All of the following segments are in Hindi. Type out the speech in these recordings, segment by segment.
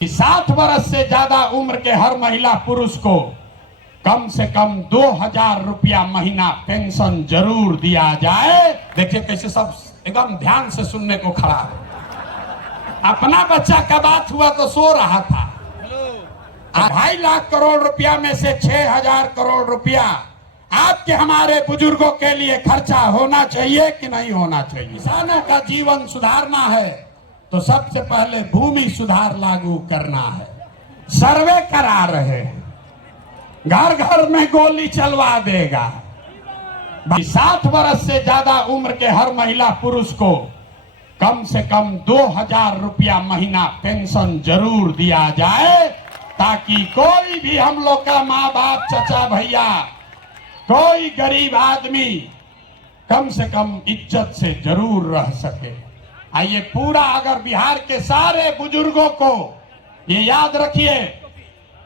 60 वर्ष से ज्यादा उम्र के हर महिला पुरुष को कम से कम 2000 रुपया महीना पेंशन जरूर दिया जाए। देखिए कैसे सब एकदम ध्यान से सुनने को खड़ा है। अपना बच्चा का बात हुआ तो सो रहा था। 2.5 लाख करोड़ रुपया में से 6000 करोड़ रुपया आपके हमारे बुजुर्गों के लिए खर्चा होना चाहिए कि नहीं होना चाहिए। किसानों का जीवन सुधारना है तो सबसे पहले भूमि सुधार लागू करना है। सर्वे करा रहे, घर घर में गोली चलवा देगा। 60 वर्ष से ज्यादा उम्र के हर महिला पुरुष को कम से कम 2000 रुपया महीना पेंशन जरूर दिया जाए, ताकि कोई भी हम लोग का माँ बाप चाचा भैया कोई गरीब आदमी कम से कम इज्जत से जरूर रह सके। आइए पूरा अगर बिहार के सारे बुजुर्गों को ये याद रखिए,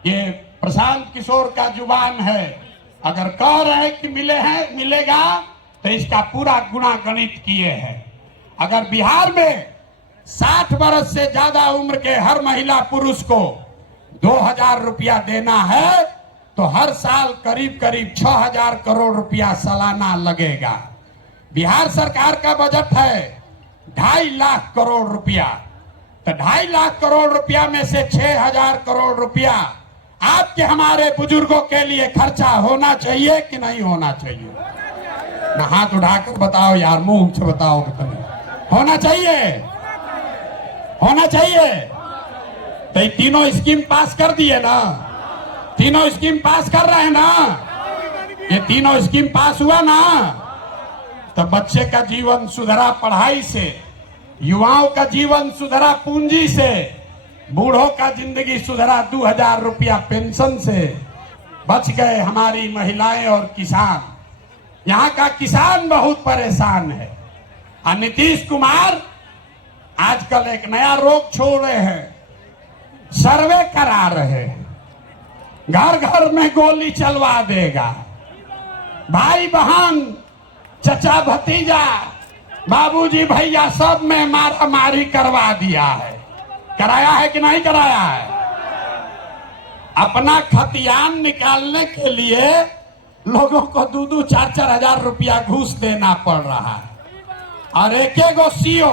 ये प्रशांत किशोर का जुबान है, अगर कह रहे कि मिलेगा तो इसका पूरा गुणा गणित किए हैं। अगर बिहार में 60 वर्ष से ज्यादा उम्र के हर महिला पुरुष को 2000 रुपया देना है तो हर साल करीब करीब 6000 करोड़ रुपया सालाना लगेगा। बिहार सरकार का बजट है 2.5 लाख करोड़ रुपया, तो 2.5 लाख करोड़ रुपया में से 6000 करोड़ रुपया आपके हमारे बुजुर्गों के लिए खर्चा होना चाहिए कि नहीं होना चाहिए? ना हाथ उठाकर बताओ यार, मुंह से बताओ कितने होना चाहिए। होना चाहिए तो ये तीनों स्कीम पास कर दिए ना, तीनों स्कीम पास कर रहे हैं ना, ये तीनों स्कीम पास हुआ ना, तो बच्चे का जीवन सुधरा पढ़ाई से, युवाओं का जीवन सुधरा पूंजी से, बूढ़ों का जिंदगी सुधरा 2000 रुपया पेंशन से, बच गए हमारी महिलाएं और किसान। यहाँ का किसान बहुत परेशान है। और नीतीश कुमार आजकल एक नया रोग छोड़ रहे हैं, सर्वे करा रहे हैं, घर घर में गोली चलवा देगा। भाई बहन चचा भतीजा बाबूजी भैया सब में मारा मारी करवा दिया है। कराया है कि नहीं कराया है? अपना खतियान निकालने के लिए लोगों को 2-2 4-4 हजार रुपया घूस देना पड़ रहा है। और एक सीओ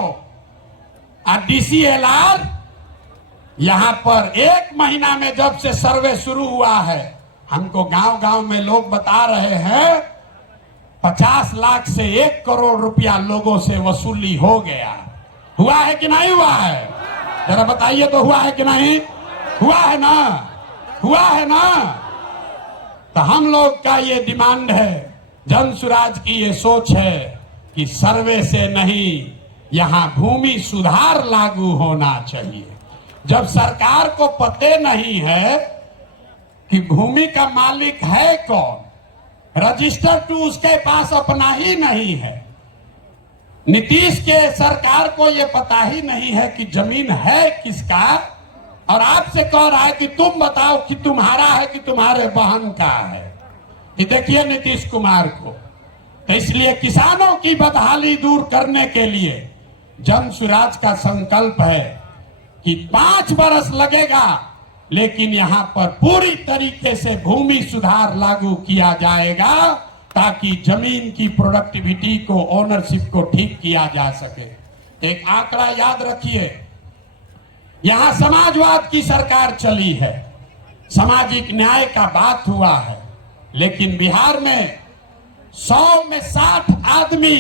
और DCLR यहां पर 1 महीना में जब से सर्वे शुरू हुआ है, हमको गांव गांव में लोग बता रहे हैं 50 लाख से 1 करोड़ रुपया लोगों से वसूली हो गया। हुआ है कि नहीं हुआ है? जरा बताइए तो, हुआ है कि नहीं? हुआ है ना? हुआ है ना? तो हम लोग का ये डिमांड है, जन सुराज की ये सोच है कि सर्वे से नहीं, यहां भूमि सुधार लागू होना चाहिए। जब सरकार को पते नहीं है कि भूमि का मालिक है कौन, रजिस्टर टू उसके पास अपना ही नहीं है। नीतीश के सरकार को यह पता ही नहीं है कि जमीन है किसका, और आपसे कह रहा है कि तुम बताओ कि तुम्हारा है कि तुम्हारे बहन का है। ये देखिए नीतीश कुमार को। तो इसलिए किसानों की बदहाली दूर करने के लिए जन सुराज का संकल्प है कि 5 वर्ष लगेगा, लेकिन यहां पर पूरी तरीके से भूमि सुधार लागू किया जाएगा, ताकि जमीन की प्रोडक्टिविटी को, ओनरशिप को ठीक किया जा सके। एक आंकड़ा याद रखिए, यहां समाजवाद की सरकार चली है, सामाजिक न्याय का बात हुआ है, लेकिन बिहार में 100 में 60 आदमी,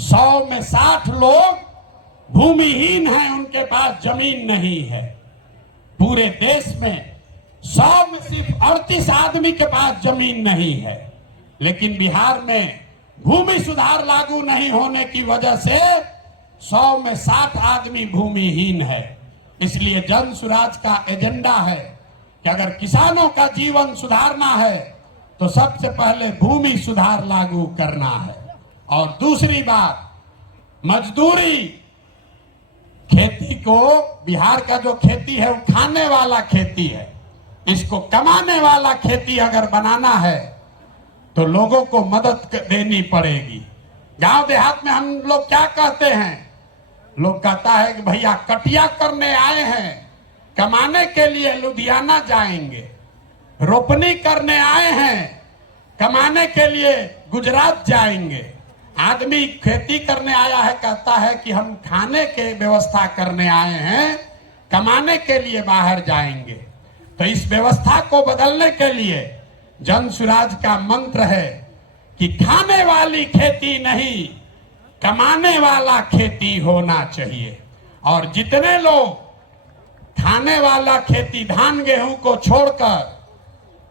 100 में 60 लोग भूमिहीन हैं, उनके पास जमीन नहीं है। पूरे देश में 100 में सिर्फ 38 आदमी के पास जमीन नहीं है, लेकिन बिहार में भूमि सुधार लागू नहीं होने की वजह से 100 में 60 आदमी भूमिहीन है। इसलिए जन सुराज का एजेंडा है कि अगर किसानों का जीवन सुधारना है तो सबसे पहले भूमि सुधार लागू करना है। और दूसरी बात, मजदूरी। खेती को, बिहार का जो खेती है वो खाने वाला खेती है, इसको कमाने वाला खेती अगर बनाना है तो लोगों को मदद देनी पड़ेगी। गांव देहात में हम लोग क्या कहते हैं, लोग कहता है कि भैया कटिया करने आए हैं कमाने के लिए लुधियाना जाएंगे, रोपनी करने आए हैं, कमाने के लिए गुजरात जाएंगे। आदमी खेती करने आया है, कहता है कि हम खाने के व्यवस्था करने आए हैं, कमाने के लिए बाहर जाएंगे। तो इस व्यवस्था को बदलने के लिए जन सुराज का मंत्र है कि खाने वाली खेती नहीं, कमाने वाला खेती होना चाहिए। और जितने लोग खाने वाला खेती धान गेहूं को छोड़कर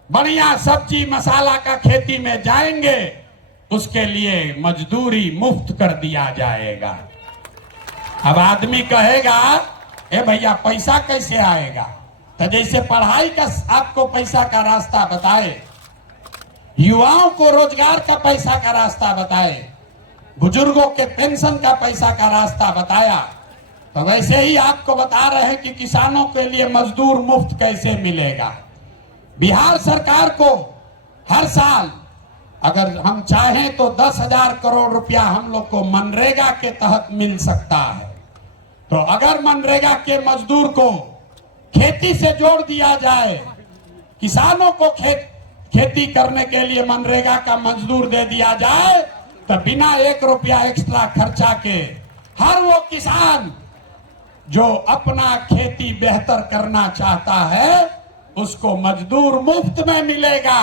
बढ़िया सब्जी मसाला का खेती में जाएंगे, उसके लिए मजदूरी मुफ्त कर दिया जाएगा। अब आदमी कहेगा, ए भैया पैसा कैसे आएगा? तो जैसे पढ़ाई का आपको पैसा का रास्ता बताए, युवाओं को रोजगार का पैसा का रास्ता बताए, बुजुर्गों के पेंशन का पैसा का रास्ता बताया, तो वैसे ही आपको बता रहे हैं कि किसानों के लिए मजदूर मुफ्त कैसे मिलेगा। बिहार सरकार को हर साल अगर हम चाहें तो 10,000 करोड़ रुपया हम लोग को मनरेगा के तहत मिल सकता है। तो अगर मनरेगा के मजदूर को खेती से जोड़ दिया जाए, किसानों को खेती करने के लिए मनरेगा का मजदूर दे दिया जाए, तो बिना 1 रुपया एक्स्ट्रा खर्चा के हर वो किसान जो अपना खेती बेहतर करना चाहता है, उसको मजदूर मुफ्त में मिलेगा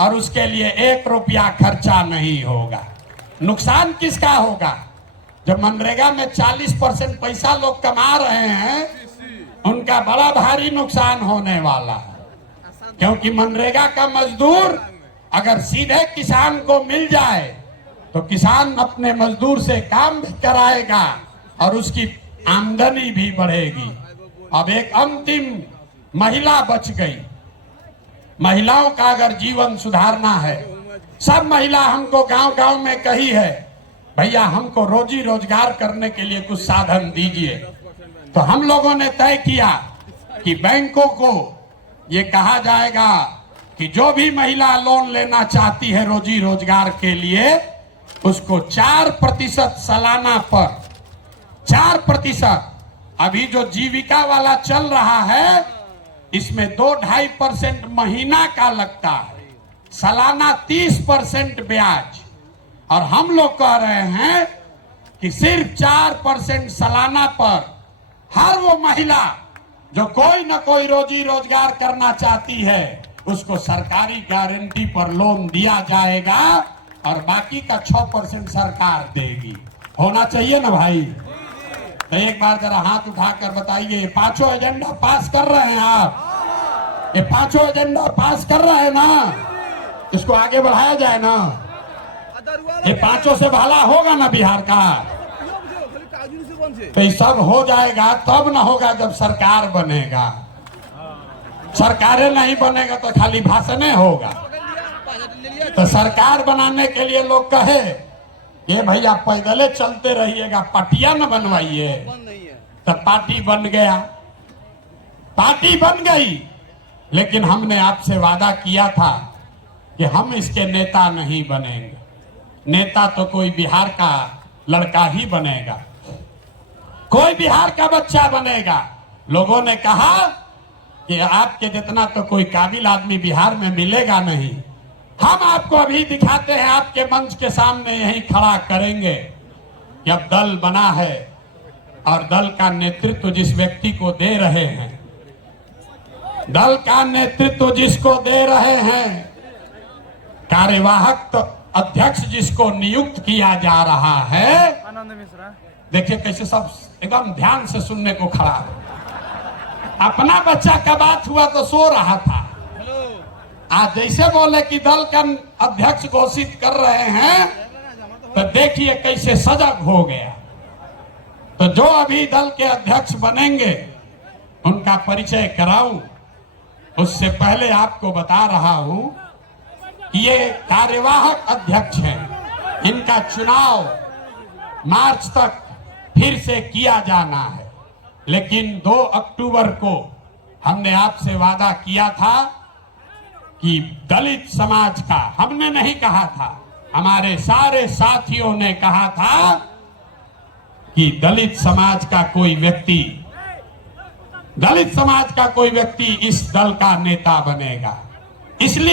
और उसके लिए 1 रुपया खर्चा नहीं होगा। नुकसान किसका होगा? जब मनरेगा में 40% पैसा लोग कमा रहे हैं, उनका बड़ा भारी नुकसान होने वाला है। क्योंकि मनरेगा का मजदूर अगर सीधे किसान को मिल जाए तो किसान अपने मजदूर से काम भी कराएगा और उसकी आमदनी भी बढ़ेगी। अब एक अंतिम महिला बच गई। महिलाओं का अगर जीवन सुधारना है, सब महिला हमको गांव-गांव में कही है, भैया हमको रोजी रोजगार करने के लिए कुछ साधन दीजिए। तो हम लोगों ने तय किया कि बैंकों को ये कहा जाएगा कि जो भी महिला लोन लेना चाहती है रोजी रोजगार के लिए, उसको 4% सालाना पर 4%, अभी जो जीविका वाला चल रहा है इसमें 2-2.5% महीना का लगता है, सालाना 30% ब्याज। और हम लोग कह रहे हैं कि सिर्फ 4% सालाना पर हर वो महिला जो कोई न कोई रोजी रोजगार करना चाहती है, उसको सरकारी गारंटी पर लोन दिया जाएगा और बाकी का 6% सरकार देगी। होना चाहिए ना भाई? तो एक बार जरा हाथ उठाकर बताइए, 5 एजेंडा पास कर रहे हैं आप? ये 5 एजेंडा पास कर रहे हैं ना? इसको आगे बढ़ाया जाए ना? ये 5 से भला होगा ना बिहार का? तो ये सब हो जाएगा तब ना होगा जब सरकार बनेगा। सरकारें नहीं बनेगा तो खाली भाषणे होगा। तो सरकार बनाने के लिए लोग कहे ये भैया पैदले चलते रहिएगा, पार्टियां न बनवाइए। तो पार्टी बन गया, पार्टी बन गई, लेकिन हमने आपसे वादा किया था कि हम इसके नेता नहीं बनेंगे। नेता तो कोई बिहार का लड़का ही बनेगा, कोई बिहार का बच्चा बनेगा। लोगों ने कहा कि आपके जितना तो कोई काबिल आदमी बिहार में मिलेगा नहीं। हम आपको अभी दिखाते हैं, आपके मंच के सामने यही खड़ा करेंगे कि अब दल बना है और दल का नेतृत्व जिस व्यक्ति को दे रहे हैं, दल का नेतृत्व जिसको दे रहे हैं, कार्यवाहक तो अध्यक्ष जिसको नियुक्त किया जा रहा है, देखिए कैसे सब एकदम ध्यान से सुनने को खड़ा है। अपना बच्चा का बात हुआ तो सो रहा था, आज जैसे बोले कि दल का अध्यक्ष घोषित कर रहे हैं तो देखिए कैसे सजग हो गया। तो जो अभी दल के अध्यक्ष बनेंगे उनका परिचय कराऊं, उससे पहले आपको बता रहा हूं कि ये कार्यवाहक अध्यक्ष हैं। इनका चुनाव मार्च तक फिर से किया जाना है, लेकिन 2 अक्टूबर को हमने आपसे वादा किया था कि दलित समाज का, हमने नहीं कहा था, हमारे सारे साथियों ने कहा था कि दलित समाज का कोई व्यक्ति दलित समाज का कोई व्यक्ति इस दल का नेता बनेगा। इसलिए